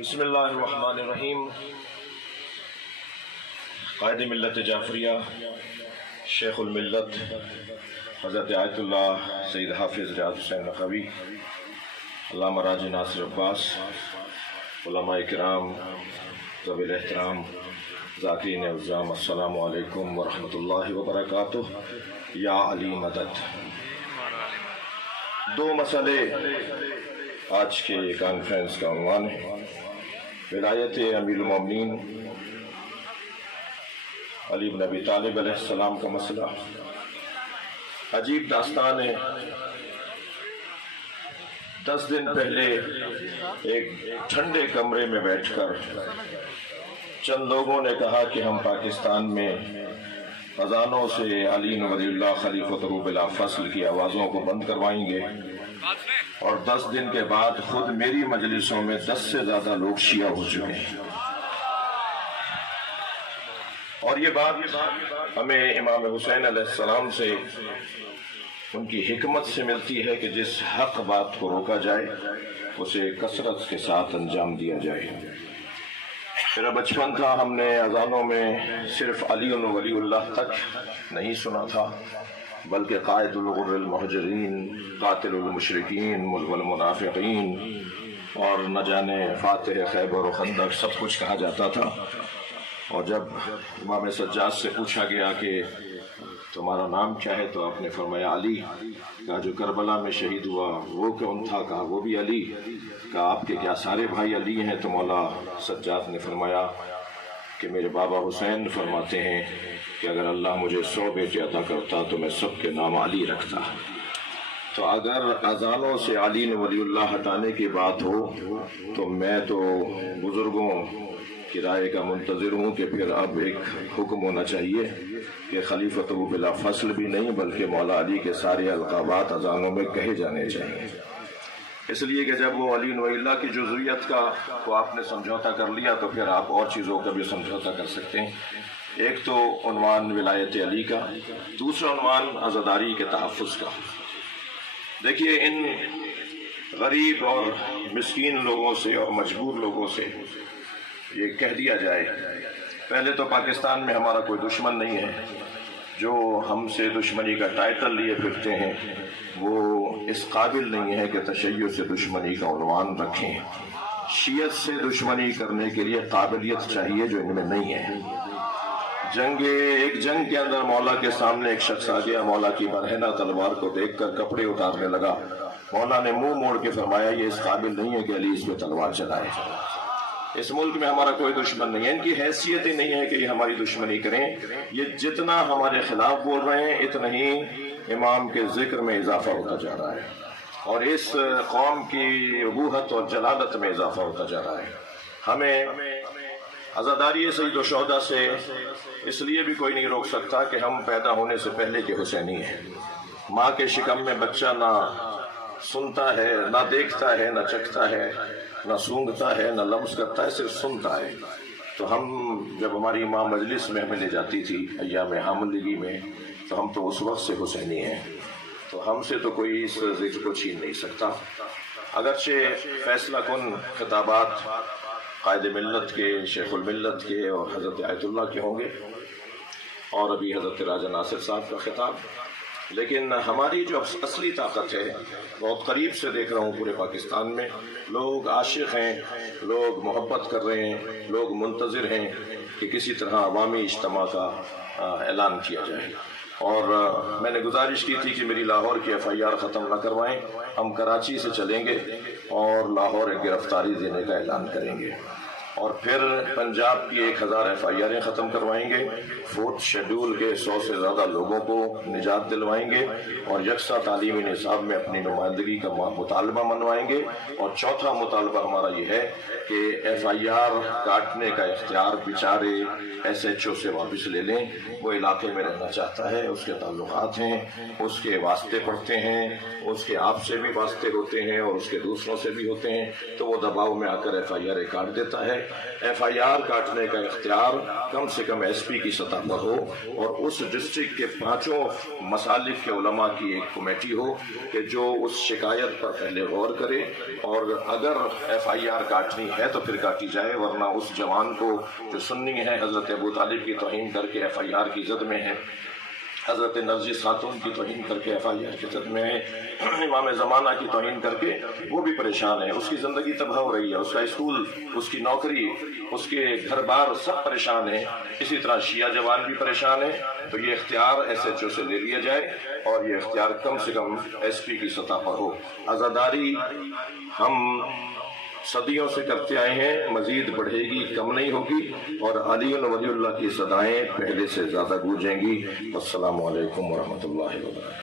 بسم اللہ الرحمن الرحیم۔ قائد ملت جعفریہ شیخ الملت حضرت آیت اللہ سید حافظ ریاض حسین نقوی، علامہ راجی ناصر عباس، علماء کرام، ذوی الاحترام، ذاکرین اعظام، السلام علیکم ورحمۃ اللہ وبرکاتہ۔ یا علی مدد۔ دو مسئلے آج کے کانفرنس کا عنوان ہے۔ ولایت امیر المومنین علی بن ابی طالب علیہ السلام کا مسئلہ۔ عجیب داستان ہے۔ 10 دن پہلے ایک ٹھنڈے کمرے میں بیٹھ کر چند لوگوں نے کہا کہ ہم پاکستان میں اذانوں سے علی ولی اللہ خلیفۃ بلا فصل کی آوازوں کو بند کروائیں گے، اور 10 دن کے بعد خود میری مجلسوں میں 10 سے زیادہ لوگ شیعہ ہو چکے ہیں۔ اور یہ بات ہمیں امام حسین علیہ السلام سے، ان کی حکمت سے ملتی ہے کہ جس حق بات کو روکا جائے اسے کثرت کے ساتھ انجام دیا جائے۔ میرا بچپن تھا، ہم نے اذانوں میں صرف علی ولی اللہ تک نہیں سنا تھا، بلکہ قائد الغر المحجرین، قاتل المشرکین والمنافقین، اور نہ جانے فاتح خیبر و خندق سب کچھ کہا جاتا تھا۔ اور جب امام سجاد سے پوچھا گیا کہ تمہارا نام کیا ہے تو آپ نے فرمایا علی۔ کہا جو کربلا میں شہید ہوا وہ کون تھا؟ کہا وہ بھی علی۔ کہا آپ کے کیا سارے بھائی علی ہیں؟ تو مولا سجاد نے فرمایا کہ میرے بابا حسین فرماتے ہیں کہ اگر اللہ مجھے 100 بیٹے عطا کرتا تو میں سب کے نام علی رکھتا۔ تو اگر اذانوں سے علی ولی اللہ ہٹانے کی بات ہو تو میں تو بزرگوں کی رائے کا منتظر ہوں کہ پھر اب ایک حکم ہونا چاہیے کہ خلیفۃ بلا فصل بھی نہیں بلکہ مولا علی کے سارے القابات اذانوں میں کہے جانے چاہیے، اس لیے کہ جب وہ علی ولی اللہ کی جزویت کا کو آپ نے سمجھوتا کر لیا تو پھر آپ اور چیزوں کا بھی سمجھوتا کر سکتے ہیں۔ ایک تو عنوان ولایت علی کا، دوسرا عنوان عزاداری کے تحفظ کا۔ دیکھیے، ان غریب اور مسکین لوگوں سے اور مجبور لوگوں سے یہ کہہ دیا جائے، پہلے تو پاکستان میں ہمارا کوئی دشمن نہیں ہے، جو ہم سے دشمنی کا ٹائٹل لیے پھرتے ہیں وہ اس قابل نہیں ہے کہ تشیع سے دشمنی کا عنوان رکھیں۔ شیعت سے دشمنی کرنے کے لیے قابلیت چاہیے جو ان میں نہیں ہے۔ ایک جنگ کے اندر مولا کے سامنے ایک شخص آ گیا، مولا کی برہنہ تلوار کو دیکھ کر کپڑے اتارنے لگا۔ مولا نے منہ موڑ کے فرمایا یہ اس قابل نہیں ہے کہ علی اس پہ تلوار چلائے۔ اس ملک میں ہمارا کوئی دشمن نہیں ہے، ان کی حیثیت ہی نہیں ہے کہ یہ ہماری دشمنی کریں۔ یہ جتنا ہمارے خلاف بول رہے ہیں اتنا ہی امام کے ذکر میں اضافہ ہوتا جا رہا ہے، اور اس قوم کی ابوہت اور جلالت میں اضافہ ہوتا جا رہا ہے۔ ہمیں عزاداری سید الشہداء سے اس لیے بھی کوئی نہیں روک سکتا کہ ہم پیدا ہونے سے پہلے کے حسینی ہیں۔ ماں کے شکم میں بچہ نہ سنتا ہے، نہ دیکھتا ہے، نہ چکھتا ہے، نہ سونگتا ہے، نہ لمس کرتا ہے، صرف سنتا ہے۔ تو ہم جب ہماری ماں مجلس میں ہمیں لے جاتی تھی ایام حاملگی میں تو ہم تو اس وقت سے حسینی ہیں، تو ہم سے تو کوئی اس ذکر کو چھین نہیں سکتا۔ اگرچہ فیصلہ کن خطابات قائد ملت کے، شیخ الملت کے اور حضرت آیت اللہ کے ہوں گے، اور ابھی حضرت راجہ ناصر صاحب کا خطاب، لیکن ہماری جو اصلی طاقت ہے بہت قریب سے دیکھ رہا ہوں پورے پاکستان میں، لوگ عاشق ہیں، لوگ محبت کر رہے ہیں، لوگ منتظر ہیں کہ کسی طرح عوامی اجتماع کا اعلان کیا جائے۔ اور میں نے گزارش کی تھی کہ میری لاہور کی FIR ختم نہ کروائیں، ہم کراچی سے چلیں گے اور لاہور ایک گرفتاری دینے کا اعلان کریں گے، اور پھر پنجاب کی 1000 FIRیں ختم کروائیں گے، 4تھ شیڈول کے 100 سے زیادہ لوگوں کو نجات دلوائیں گے، اور یکساں تعلیمی نصاب میں اپنی نمائندگی کا مطالبہ منوائیں گے۔ اور چوتھا مطالبہ ہمارا یہ ہے کہ FIR کاٹنے کا اختیار بیچارے SHO سے واپس لے لیں۔ وہ علاقے میں رہنا چاہتا ہے، اس کے تعلقات ہیں، اس کے واسطے پڑھتے ہیں، اس کے آپ سے بھی واسطے ہوتے ہیں اور اس کے دوسروں سے بھی ہوتے ہیں، تو وہ دباؤ میں آ کر FIR کاٹ دیتا ہے۔ FIR کاٹنے کا اختیار کم سے کم SP کی سطح پر ہو، اور اس ڈسٹرکٹ کے 5 مسالک کے علماء کی ایک کمیٹی ہو کہ جو اس شکایت پر پہلے غور کرے، اور اگر FIR کاٹنی ہے تو پھر کاٹی جائے، ورنہ اس جوان کو جو سنی ہے، حضرت ابو طالب کی توہین کر کے FIR کی زد میں ہے، حضرت نرجس خاتون کی توہین کر کے FIR کی زد میں ہے، امام زمانہ کی توہین کر کے وہ بھی پریشان ہے، اس کی زندگی تباہ ہو رہی ہے، اس کا اسکول، اس کی نوکری، اس کے گھر بار سب پریشان ہیں، اسی طرح شیعہ جوان بھی پریشان ہیں۔ تو یہ اختیار SHO سے لے لیا جائے، اور یہ اختیار کم سے کم SP کی سطح پر ہو۔ عزاداری ہم صدیوں سے کرتے آئے ہیں، مزید بڑھے گی، کم نہیں ہوگی، اور علی ولی اللہ کی صدائیں پہلے سے زیادہ گونجیں گی۔ والسلام علیکم ورحمۃ اللہ وبرکاتہ۔